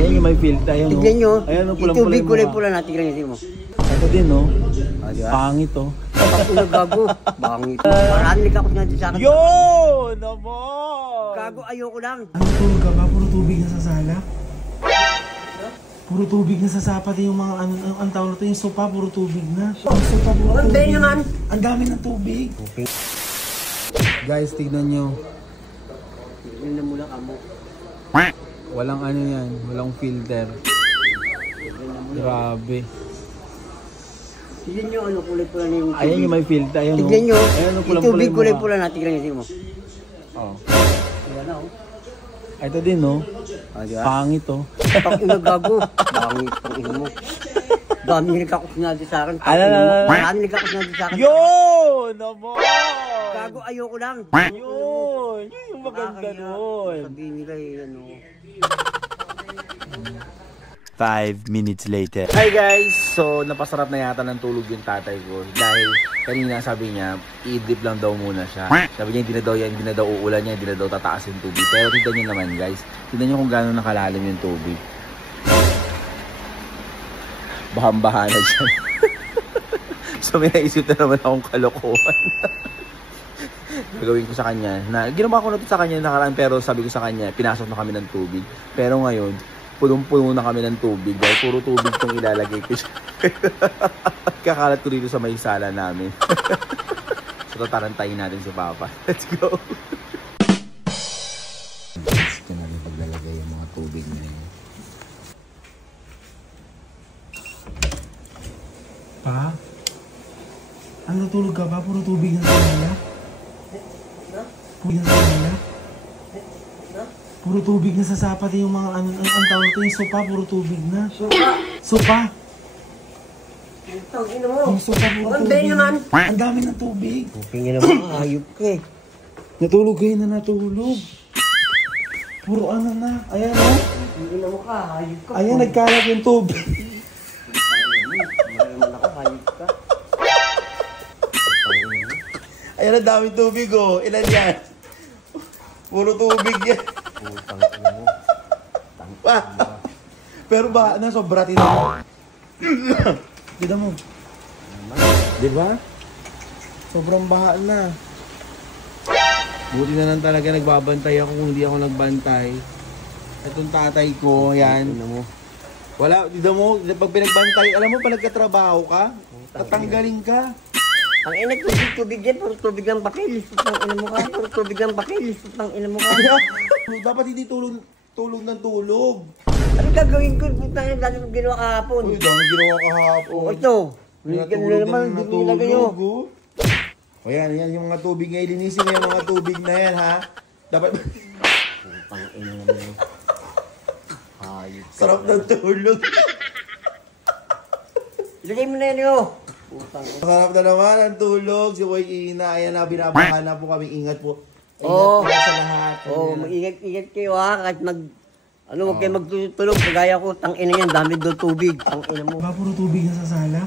Ayan yung may filter. Ayan, tignan nyo. Ayan, Yung tubig kulay-pula na. Tignan nyo mo. Ito din, no? Pangit, oh. Pag gago. Bangit. Marami ka ko nga sa akin. Yo! Naman! Gago, ayoko lang. Ano tulog ka ba? Puro tubig na sa sala? Puro tubig na sa sapat yung mga ano, ang tawag nito yung sopa, puro tubig na. Ang sopa, puro tubig. Ang dami ng tubig. Guys, tignan nyo. Tignan mo lang kamo. Walang ano yan, walang filter. Grabe. Tignan nyo ano kulay-pula na yung tubig. Ayan yung may filter. Ayan, tignan nyo. Ayan, yung tubig kulay-pula na. Tignan nyo mo. Oh. Ayan na, oh. Ito din, no? Pangit, oh. Pag gago. Bangit pang ino mo. Dami nagkakos nga sa akin. Marami nagkakos nga sa akin. Yo! Naman! Gago, ayoko lang. Yun! Yun yung maganda nun. Sabihin nila ano. 5 minutes later. Hi guys! So, napasarap na yata ng tulog yung tatay ko. Dahil kanina sabi niya, i-drip lang daw muna siya. Sabi niya, hindi na daw uulan niya, hindi na daw tataas yung tubig. Pero tignan niyo naman guys. Tignan niyo kung gano'n nakalalim yung tubig. Baham-baha na siya. So, may naisip na naman akong kalokohan. Gagawin ko sa kanya. Ginawa ko na ito sa kanya nakaraan, pero sabi ko sa kanya, pinasok na kami ng tubig. Pero ngayon, punong-puno na kami ng tubig dahil puro tubig itong ilalagay ko siya. Kakalat ko dito sa may sala namin. So tarantayin natin si Papa. Let's go! Gusto natin paglalagay yung mga tubig na yun. Pa? Ano natulog ka ba? Puro tubig na sa kanila? Tubig na sa kanila? Puro tubig na sa sapat yung mga ano, ang tawag nito yung sopa, puro tubig na. Sopa? Tangina mo. Yung sopa, puro tubig. Ang dami ng tubig. Tingin mo, ayop ka eh. Natulog kayo na natulog. Puro ano na. Ayan o. Tingin mo ka, ayop ka. Ayan, nagkalat yung tubig. Naman ako, ayop ka. Ayan, ang daming tubig o. Ilan yan? Puro tubig yan. Pero ba, sobra tito mo. Tito mo. Diba? Sobrang baha na. Buti na lang talaga nagbabantay ako kung hindi ako nagbantay. Itong tatay ko, yan. Wala, tito mo, pag pinagbantay, alam mo pa nagkatrabaho ka, tatanggalin ka. Ang ina, tubig yan, puro tubig ng bakil. Ang ina mo ka, puro tubig ng bakil. Ang ina mo ka. Dapat hindi tulog ng tulog. Ano gagawin ko? Puta na dati kong ginawa kahapon. Uy, dami ginawa kahapon. O ito. Ganun na naman, hindi nilagay nyo. O yan, yung mga tubig nga. Ilinisin mo yung mga tubig na yan, ha? Dapat... Putang ina naman. Hayop ka. Sarap ng tulog. Ilagay mo na yan yun. Sarap na naman ang tulog. Si Boy Ina. Ayan na, binabahan na po kami. Ingat po. Oo. Ingat po sa lahat. Oo, mag-ingat-ingat kayo ha. Kahit huwag kayo magtutulog. Kagaya ko, tangina yan, dami doon tubig. Tangina mo. Ba, puro tubig na sa sala?